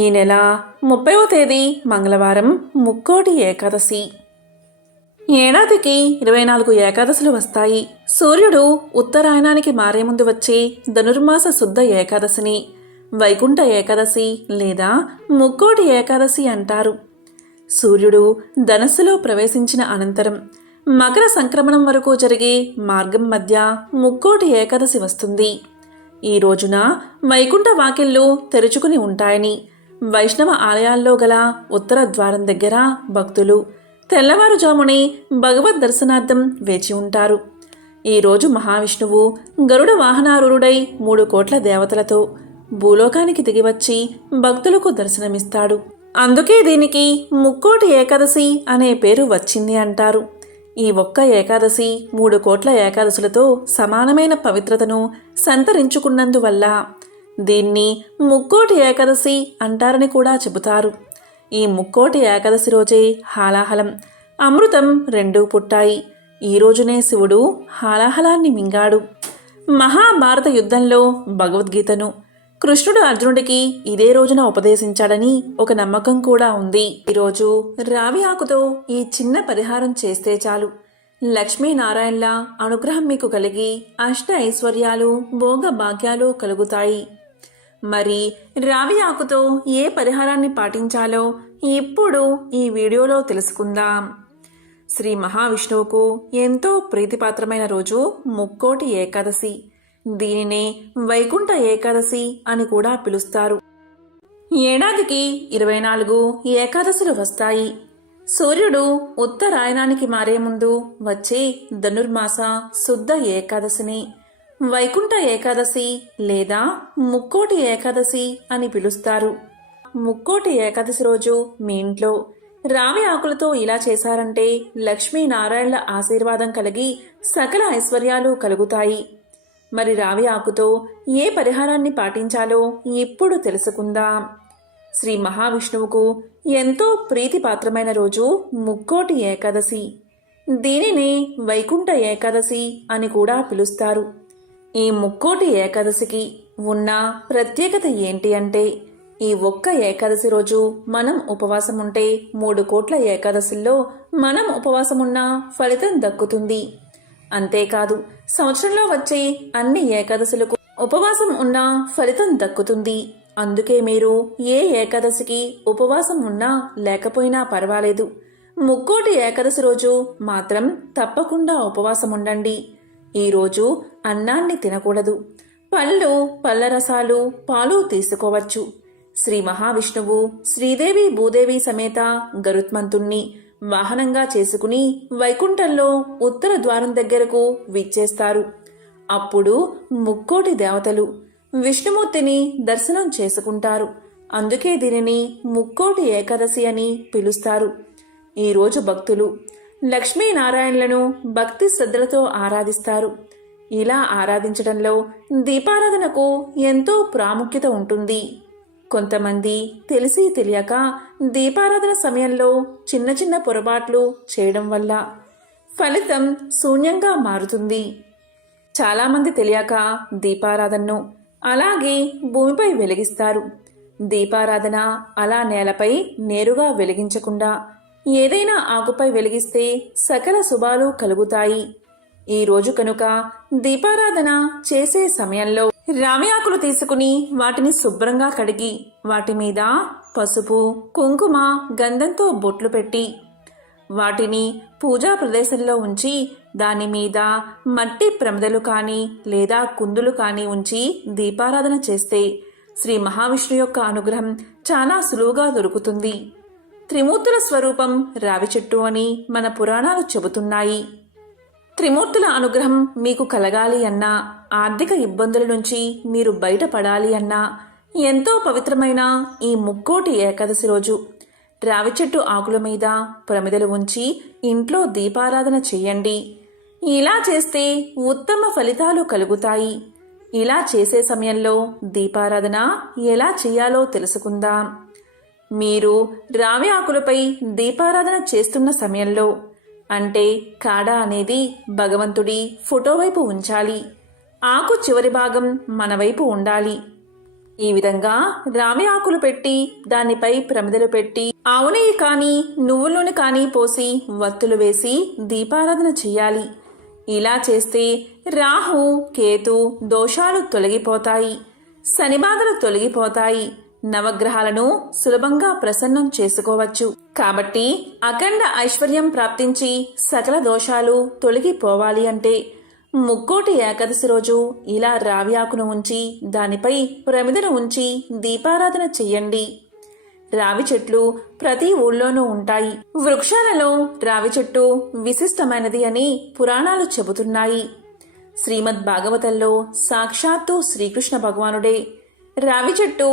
ఈ నెల 30వ తేదీ మంగళవారం ముక్కోటి ఏకాదశి. ఏడాదికి 24 ఏకాదశులు వస్తాయి. సూర్యుడు ఉత్తరాయణానికి మారే ముందు వచ్చే ధనుర్మాస శుద్ధ ఏకాదశిని వైకుంఠ ఏకాదశి లేదా ముక్కోటి ఏకాదశి అంటారు. సూర్యుడు ధనస్సులో ప్రవేశించిన అనంతరం మకర సంక్రమణం వరకు జరిగే మార్గం మధ్య ముక్కోటి ఏకాదశి వస్తుంది. ఈ రోజున వైకుంఠ వాకిళ్ళు తెరుచుకుని ఉంటాయని వైష్ణవ ఆలయాల్లో గల ఉత్తర ద్వారం దగ్గర భక్తులు తెల్లవారుజామునే భగవద్ దర్శనార్థం వేచి ఉంటారు. ఈరోజు మహావిష్ణువు గరుడ వాహనారూఢుడై 3 కోట్ల దేవతలతో భూలోకానికి దిగివచ్చి భక్తులకు దర్శనమిస్తాడు. అందుకే దీనికి ముక్కోటి ఏకాదశి అనే పేరు వచ్చింది అంటారు. ఈ ఒక్క ఏకాదశి 3 కోట్ల ఏకాదశులతో సమానమైన పవిత్రతను సంతరించుకున్నందువల్ల దీన్ని ముక్కోటి ఏకాదశి అంటారని కూడా చెబుతారు. ఈ ముక్కోటి ఏకాదశి రోజే హాలాహలం, అమృతం రెండూ పుట్టాయి. ఈ రోజునే శివుడు హాలాహలాన్ని మింగాడు. మహాభారత యుద్ధంలో భగవద్గీతను కృష్ణుడు అర్జునుడికి ఇదే రోజున ఉపదేశించాడని ఒక నమ్మకం కూడా ఉంది. ఈరోజు రావి ఆకుతో ఈ చిన్న పరిహారం చేస్తే చాలు, లక్ష్మీనారాయణల అనుగ్రహం మీకు కలిగి అష్ట ఐశ్వర్యాలు భోగ భాగ్యాలు కలుగుతాయి. మరి రావి ఆకుతో ఏ పరిహారాన్ని పాటించాలో ఇప్పుడు ఈ వీడియోలో తెలుసుకుందాం. శ్రీ మహావిష్ణువుకు ఎంతో ప్రీతిపాత్రమైన రోజు ముక్కోటి ఏకాదశి. దీనినే వైకుంఠ ఏకాదశి అని కూడా పిలుస్తారు. ఏడాదికి 24 ఏకాదశులు వస్తాయి. సూర్యుడు ఉత్తరాయణానికి మారే ముందు వచ్చే ధనుర్మాస శుద్ధ ఏకాదశిని వైకుంఠ ఏకాదశి లేదా ముక్కోటి ఏకాదశి అని పిలుస్తారు. ముక్కోటి ఏకాదశి రోజు మీ ఇంట్లో రావి ఆకులతో ఇలా చేశారంటే లక్ష్మీనారాయణల ఆశీర్వాదం కలిగి సకల ఐశ్వర్యాలు కలుగుతాయి. మరి రావి ఆకుతో ఏ పరిహారాన్ని పాటించాలో ఇప్పుడు తెలుసుకుందాం. శ్రీ మహావిష్ణువుకు ఎంతో ప్రీతిపాత్రమైన రోజు ముక్కోటి ఏకాదశి. దీనిని వైకుంఠ ఏకాదశి అని కూడా పిలుస్తారు. ఈ ముక్కోటి ఏకాదశికి ఉన్న ప్రత్యేకత ఏంటి అంటే, ఈ ఒక్క ఏకాదశి రోజు మనం ఉపవాసం ఉంటే 3 కోట్ల ఏకాదశుల్లో మనం ఉపవాసమున్న ఫలితం దక్కుతుంది. అంతేకాదు, సంవత్సరంలో వచ్చే అన్ని ఏకాదశులకు ఉపవాసం ఉన్న ఫలితం దక్కుతుంది. అందుకే మీరు ఏ ఏకాదశికి ఉపవాసం ఉన్నా లేకపోయినా పర్వాలేదు, ముక్కోటి ఏకాదశి రోజు మాత్రం తప్పకుండా ఉపవాసం ఉండండి. ఈరోజు అన్నాన్ని తినకూడదు. పళ్ళు, పళ్ళ రసాలు, పాలు తీసుకోవచ్చు. శ్రీ మహావిష్ణువు శ్రీదేవి భూదేవి సమేత గరుత్మంతుణ్ణి వాహనంగా చేసుకుని వైకుంఠంలో ఉత్తర ద్వారం దగ్గరకు విచ్చేస్తారు. అప్పుడు ముక్కోటి దేవతలు విష్ణుమూర్తిని దర్శనం చేసుకుంటారు. అందుకే దీనిని ముక్కోటి ఏకాదశి అని పిలుస్తారు. ఈరోజు భక్తులు లక్ష్మీనారాయణలను భక్తి శ్రద్ధలతో ఆరాధిస్తారు. ఇలా ఆరాధించడంలో దీపారాధనకు ఎంతో ప్రాముఖ్యత ఉంటుంది. కొంతమంది తెలిసి తెలియక దీపారాధన సమయంలో చిన్న చిన్న పొరపాట్లు చేయడం వల్ల ఫలితం శూన్యంగా మారుతుంది. చాలామంది తెలియక దీపారాధనను అలాగే భూమిపై వెలిగిస్తారు. దీపారాధన అలా నేలపై నేరుగా వెలిగించకుండా ఏదైనా ఆకుపై వెలిగిస్తే సకల శుభాలు కలుగుతాయి. ఈ రోజు కనుక దీపారాధన చేసే సమయంలో రావి ఆకులు తీసుకుని వాటిని శుభ్రంగా కడిగి వాటి మీద పసుపు, కుంకుమ, గంధంతో బొట్లు పెట్టి వాటిని పూజా ప్రదేశంలో ఉంచి దాని మీద మట్టి ప్రమిదలు కానీ లేదా కుందులు కానీ ఉంచి దీపారాధన చేస్తే శ్రీ మహావిష్ణు యొక్క అనుగ్రహం చాలా సులువుగా దొరుకుతుంది. త్రిమూర్తుల స్వరూపం రావి చెట్టు అని మన పురాణాలు చెబుతున్నాయి. త్రిమూర్తుల అనుగ్రహం మీకు కలగాలి అన్నా, ఆర్థిక ఇబ్బందుల నుంచి మీరు బయటపడాలి అన్నా ఎంతో పవిత్రమైన ఈ ముక్కోటి ఏకాదశి రోజు రావి చెట్టు ఆకుల మీద ప్రమిదలు ఉంచి ఇంట్లో దీపారాధన చెయ్యండి. ఇలా చేస్తే ఉత్తమ ఫలితాలు కలుగుతాయి. ఇలా చేసే సమయంలో దీపారాధన ఎలా చేయాలో తెలుసుకుందాం. మీరు రావి ఆకులపై దీపారాధన చేస్తున్న సమయంలో అంటే కాడ అనేది భగవంతుడి ఫోటో వైపు ఉంచాలి. ఆకు చివరి భాగం మన వైపు ఉండాలి. ఈ విధంగా రావి ఆకులు పెట్టి దానిపై ప్రమిదలు పెట్టి ఆవు నెయ్యి కానీ నువ్వుల నూనె కానీ పోసి వత్తులు వేసి దీపారాధన చెయ్యాలి. ఇలా చేస్తే రాహు కేతు దోషాలు తొలగిపోతాయి, శనిబాధలు తొలగిపోతాయి, నవగ్రహాలను సులభంగా ప్రసన్నం చేసుకోవచ్చు. కాబట్టి అఖండ ఐశ్వర్యం ప్రాప్తించి సకల దోషాలు తొలగిపోవాలి అంటే ముక్కోటి ఏకాదశి రోజు ఇలా రావి ఆకును ఉంచి దానిపై ప్రమిదను ఉంచి దీపారాధన చెయ్యండి. రావి చెట్లు ప్రతి ఊళ్ళోనూ ఉంటాయి. వృక్షాలలో రావి చెట్టు విశిష్టమైనది అని పురాణాలు చెబుతున్నాయి. శ్రీమద్ భాగవతంలో సాక్షాత్తు శ్రీకృష్ణ భగవానుడే రావి చెట్టు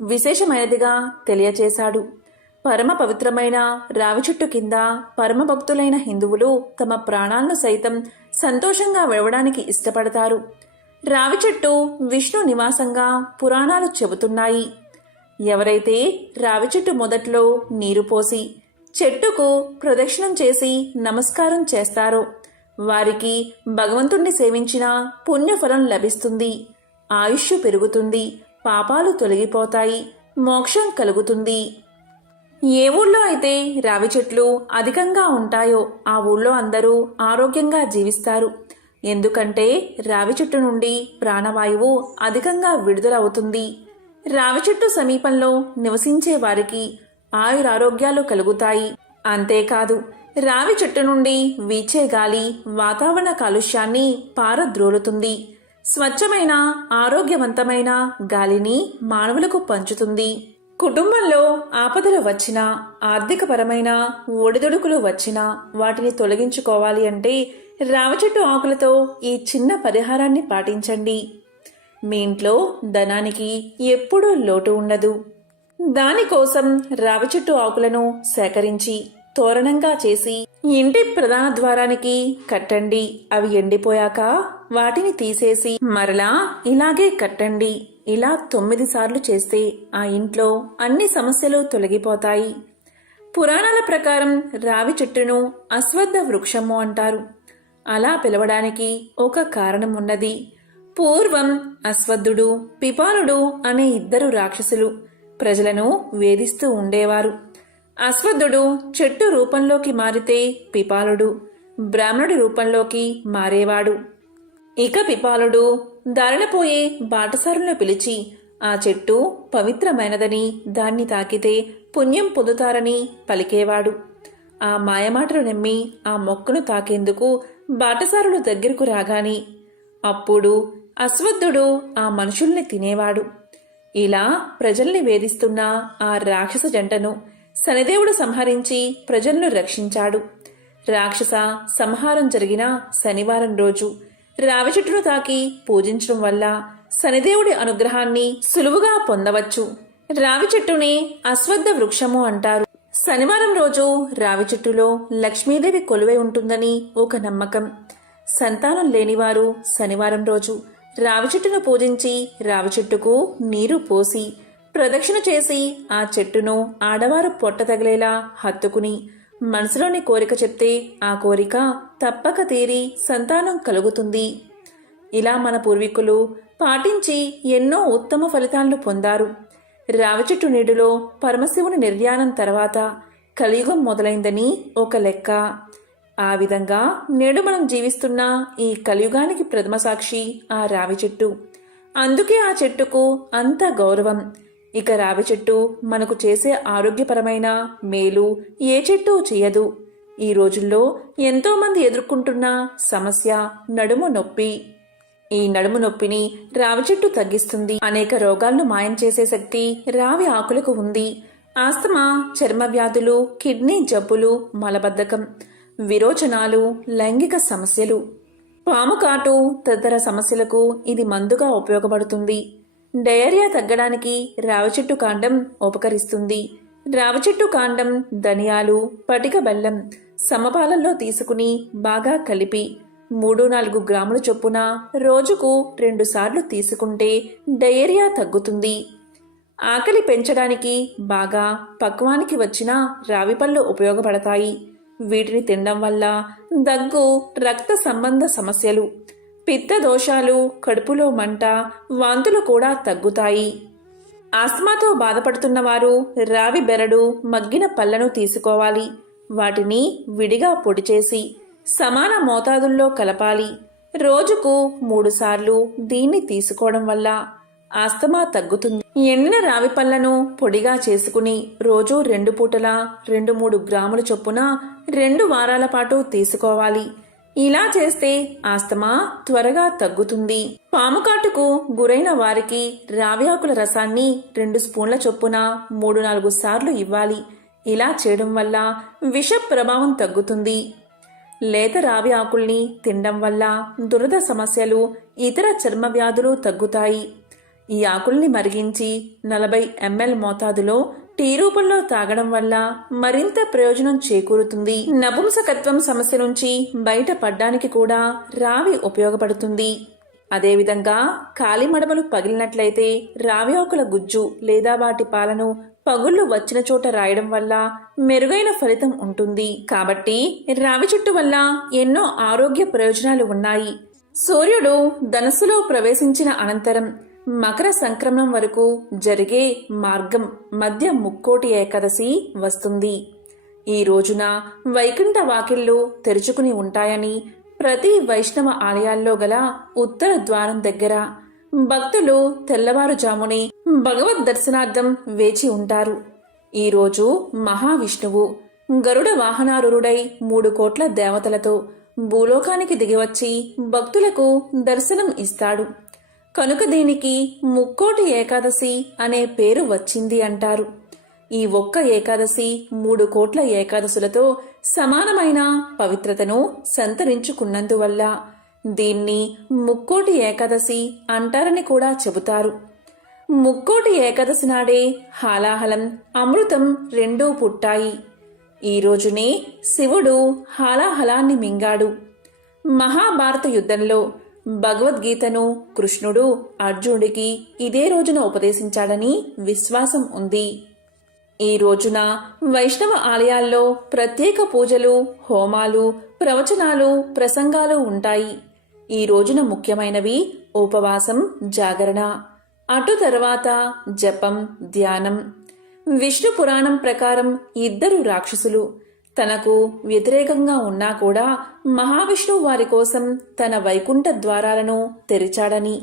విశేషమైనదిగా తెలియచేశాడు. పరమ పవిత్రమైన రావి చెట్టు కింద పరమ భక్తులైన హిందువులు తమ ప్రాణాలను సైతం సంతోషంగా విడవడానికి ఇష్టపడతారు. రావి చెట్టు విష్ణు నివాసంగా పురాణాలు చెబుతున్నాయి. ఎవరైతే రావి చెట్టు మొదట్లో నీరు పోసి చెట్టుకు ప్రదక్షిణం చేసి నమస్కారం చేస్తారో వారికి భగవంతుణ్ణి సేవించిన పుణ్యఫలం లభిస్తుంది, ఆయుష్షు పెరుగుతుంది, పాపాలు తొలగిపోతాయి, మోక్షం కలుగుతుంది. ఏ ఊళ్ళో అయితే రావి చెట్లు అధికంగా ఉంటాయో ఆ ఊళ్ళో అందరూ ఆరోగ్యంగా జీవిస్తారు. ఎందుకంటే రావి చెట్టు నుండి ప్రాణవాయువు అధికంగా విడుదలవుతుంది. రావి చెట్టు సమీపంలో నివసించే వారికి ఆయురారోగ్యాలు కలుగుతాయి. అంతేకాదు రావి చెట్టు నుండి వీచే గాలి వాతావరణ కాలుష్యాన్ని పారద్రోలుతుంది. స్వచ్ఛమైన ఆరోగ్యవంతమైన గాలిని మానవులకు పంచుతుంది. కుటుంబంలో ఆపదలు వచ్చినా ఆర్థికపరమైన ఒడిదుడుకులు వచ్చినా వాటిని తొలగించుకోవాలి అంటే రావి చెట్టు ఆకులతో ఈ చిన్న పరిహారాన్ని పాటించండి. మీ ఇంట్లో ధనానికి ఎప్పుడూ లోటు ఉండదు. దానికోసం రావి చెట్టు ఆకులను సేకరించి తోరణంగా చేసి ఇంటి ప్రధాన ద్వారానికి కట్టండి. అవి ఎండిపోయాక వాటిని తీసేసి మరలా ఇలాగే కట్టండి. ఇలా 9 సార్లు చేస్తే ఆ ఇంట్లో అన్ని సమస్యలు తొలగిపోతాయి. పురాణాల ప్రకారం రావి చెట్టును అశ్వత్థ వృక్షము అంటారు. అలా పిలవడానికి ఒక కారణం ఉన్నది. పూర్వం అశ్వత్థుడు, పిపాలుడు అనే 2 రాక్షసులు ప్రజలను వేధిస్తూ ఉండేవారు. అశ్వత్థుడు చెట్టు రూపంలోకి మారితే పిపాలుడు బ్రాహ్మణుడి రూపంలోకి మారేవాడు. ఇక పిపాలుడు దారినపోయే బాటసారులను పిలిచి ఆ చెట్టు పవిత్రమైనదని, దాన్ని తాకితే పుణ్యం పొందుతారని పలికేవాడు. ఆ మాయమాటలు నమ్మి ఆ మొక్కను తాకేందుకు బాటసారులు దగ్గరకు రాగాని అప్పుడు అశ్వత్థుడు ఆ మనుషుల్ని తినేవాడు. ఇలా ప్రజల్ని వేధిస్తున్న ఆ రాక్షస జంటను శనిదేవుడు సంహరించి ప్రజలను రక్షించాడు. రాక్షస సంహారం జరిగిన శనివారం రోజు రావి చెట్టును తాకి పూజించడం వల్ల శనిదేవుడి అనుగ్రహాన్ని సులువుగా పొందవచ్చు. రావి చెట్టుని అశ్వత్థ వృక్షము అంటారు. శనివారం రోజు రావి చెట్టులో లక్ష్మీదేవి కొలువై ఉంటుందని ఒక నమ్మకం. సంతానం లేనివారు శనివారం రోజు రావి చెట్టును పూజించి రావి చెట్టుకు నీరు పోసి ప్రదక్షిణ చేసి ఆ చెట్టును ఆడవారు పొట్ట తగిలేలా హత్తుకుని మనసులోని కోరిక చెప్తే ఆ కోరిక తప్పక తీరి సంతానం కలుగుతుంది. ఇలా మన పూర్వీకులు పాటించి ఎన్నో ఉత్తమ ఫలితాలను పొందారు. రావి చెట్టు నీడులో పరమశివుని నిర్యాణం తర్వాత కలియుగం మొదలైందని ఒక లెక్క. ఆ విధంగా నేడు మనం జీవిస్తున్న ఈ కలియుగానికి ప్రథమ సాక్షి ఆ రావి చెట్టు. అందుకే ఆ చెట్టుకు అంత గౌరవం. ఇక రావి చెట్టు మనకు చేసే ఆరోగ్యపరమైన మేలు ఏ చెట్టు చేయదు. ఈ రోజుల్లో ఎంతో మంది ఎదుర్కొంటున్న సమస్య నడుము నొప్పి. ఈ నడుము నొప్పిని రావి చెట్టు తగ్గిస్తుంది. అనేక రోగాలను మాయం చేసే శక్తి రావి ఆకులకు ఉంది. ఆస్తమా, చర్మ వ్యాధులు, కిడ్నీ జబ్బులు, మలబద్ధకం, విరోచనాలు, లైంగిక సమస్యలు, పాము కాటు తదితర సమస్యలకు ఇది మందుగా ఉపయోగపడుతుంది. డయేరియా తగ్గడానికి రావి చెట్టు కాండం ఉపకరిస్తుంది. రావి చెట్టు కాండం, ధనియాలు, పటిక బెల్లం సమపాలల్లో తీసుకుని బాగా కలిపి 3-4 గ్రాముల చొప్పున రోజుకు 2 సార్లు తీసుకుంటే డయేరియా తగ్గుతుంది. ఆకలి పెంచడానికి బాగా పక్వానికి వచ్చిన రావి పళ్ళు ఉపయోగపడతాయి. వీటిని తినడం వల్ల దగ్గు, రక్త సంబంధ సమస్యలు, పిత్త దోషాలు, కడుపులో మంట, వాంతులు కూడా తగ్గుతాయి. ఆస్తమాతో బాధపడుతున్న వారు రావి బెరడు, మగ్గిన పళ్లను తీసుకోవాలి. వాటిని విడిగా పొడి చేసి సమాన మోతాదుల్లో కలపాలి. రోజుకు 3 సార్లు దీన్ని తీసుకోవడం వల్ల ఆస్తమా తగ్గుతుంది. ఎండిన రావి పళ్లను పొడిగా చేసుకుని రోజు 2 పూటలా 2-3 గ్రాముల చొప్పున 2 వారాల పాటు తీసుకోవాలి. ఇలా చేస్తే ఆస్తమా త్వరగా తగ్గుతుంది. పాముకాటుకు గురైన వారికి రావి ఆకుల రసాన్ని 2 స్పూన్ల చొప్పున 3-4 సార్లు ఇవ్వాలి. ఇలా చేయడం వల్ల విష ప్రభావం తగ్గుతుంది. లేత రావి ఆకుల్ని తినడం వల్ల దురద సమస్యలు, ఇతర చర్మ వ్యాధులు తగ్గుతాయి. ఈ ఆకుల్ని మరిగించి 40 ml మోతాదులో టీ రూపంలో తాగడం వల్ల మరింత ప్రయోజనం చేకూరుతుంది. నపుంసకత్వం సమస్య నుంచి బయటపడ్డానికి కూడా రావి ఉపయోగపడుతుంది. అదేవిధంగా కాలిమడమలు పగిలినట్లయితే రావి ఆకుల గుజ్జు లేదా వాటి పాలను పగుళ్లు వచ్చిన చోట రాయడం వల్ల మెరుగైన ఫలితం ఉంటుంది. కాబట్టి రావి చెట్టు వల్ల ఎన్నో ఆరోగ్య ప్రయోజనాలు ఉన్నాయి. సూర్యుడు ధనుస్సులో ప్రవేశించిన అనంతరం మకర సంక్రమణం వరకు జరిగే మార్గం మధ్య ముక్కోటి ఏకాదశి వస్తుంది. ఈ రోజున వైకుంఠ వాకిళ్లు తెరుచుకుని ఉంటాయని ప్రతి వైష్ణవ ఆలయాల్లో గల ఉత్తర ద్వారం దగ్గర భక్తులు తెల్లవారుజామునే భగవద్ దర్శనార్థం వేచి ఉంటారు. ఈరోజు మహావిష్ణువు గరుడ వాహనారూఢుడై 3 కోట్ల దేవతలతో భూలోకానికి దిగివచ్చి భక్తులకు దర్శనం ఇస్తాడు. కనుక దీనికి ముక్కోటి ఏకాదశి అనే పేరు వచ్చింది అంటారు. ఈ ఒక్క ఏకాదశి 3 కోట్ల ఏకాదశులతో సమానమైన పవిత్రతను సంతరించుకున్నందువల్ల దీన్ని ముక్కోటి ఏకాదశి అంటారని కూడా చెబుతారు. ముక్కోటి ఏకాదశి నాడే హాలాహలం, అమృతం 2 పుట్టాయి. ఈ రోజునే శివుడు హాలాహలాన్ని మింగాడు. మహాభారత యుద్ధంలో భగవద్గీతను కృష్ణుడు అర్జునుడికి ఇదే రోజున ఉపదేశించాడని విశ్వాసం ఉంది. ఈ రోజున వైష్ణవ ఆలయాల్లో ప్రత్యేక పూజలు, హోమాలు, ప్రవచనాలు, ప్రసంగాలు ఉంటాయి. ఈ రోజున ముఖ్యమైనవి ఉపవాసం, జాగరణ, అటు తర్వాత జపం, ధ్యానం. విష్ణు పురాణం ప్రకారం 2 రాక్షసులు తనకు వ్యతిరేకంగా ఉన్నా కూడా మహావిష్ణువు వారి కోసం తన వైకుంఠ ద్వారాలను తెరిచాడని,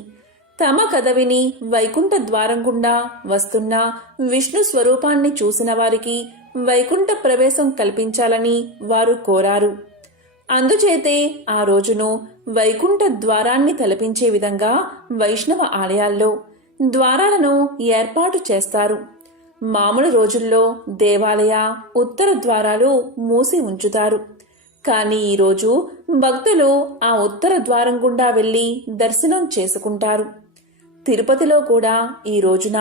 తమ కథ విని వైకుంఠ ద్వారం గుండా వస్తున్న విష్ణు స్వరూపాన్ని చూసిన వారికి వైకుంఠ ప్రవేశం కల్పించాలని వారు కోరారు. అందుచేతే ఆ రోజును వైకుంఠ ద్వారాన్ని తలపించే విధంగా వైష్ణవ ఆలయాల్లో ద్వారాలను ఏర్పాటు చేస్తారు. మామూలు రోజుల్లో దేవాలయ ఉత్తర ద్వారాలు మూసి ఉంచుతారు. కానీ ఈరోజు భక్తులు ఆ ఉత్తర ద్వారం గుండా వెళ్లి దర్శనం చేసుకుంటారు. తిరుపతిలో కూడా ఈ రోజున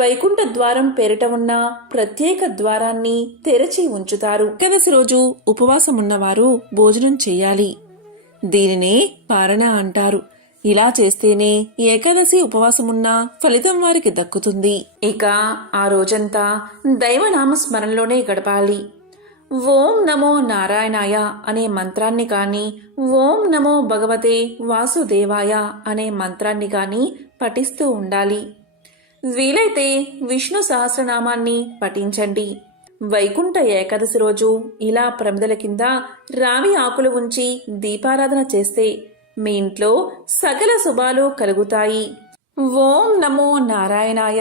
వైకుంఠ ద్వారం పేరిట ఉన్న ప్రత్యేక ద్వారాన్ని తెరచి ఉంచుతారు. ఏకాదశి రోజు ఉపవాసం ఉన్నవారు భోజనం చేయాలి. దీనినే పారణ అంటారు. ఇలా చేస్తేనే ఏకాదశి ఉపవాసమున్న ఫలితం వారికి దక్కుతుంది. ఇక ఆ రోజంతా దైవనామ స్మరణలోనే గడపాలి. ఓం నమో నారాయణాయ అనే మంత్రాన్ని కానీ, ఓం నమో భగవతే వాసుదేవాయ అనే మంత్రాన్ని కానీ పఠిస్తూ ఉండాలి. వీలైతే విష్ణు సహస్రనామాన్ని పఠించండి. వైకుంఠ ఏకాదశి రోజు ఇలా ప్రమిదల కింద రావి ఆకులు ఉంచి దీపారాధన చేస్తే మీ ఇంట్లో సకల శుభాలు కలుగుతాయి. ఓం నమో నారాయణాయ,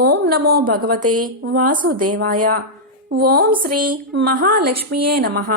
ఓం నమో భగవతే వాసుదేవాయ, ఓం శ్రీ మహాలక్ష్మియే నమః.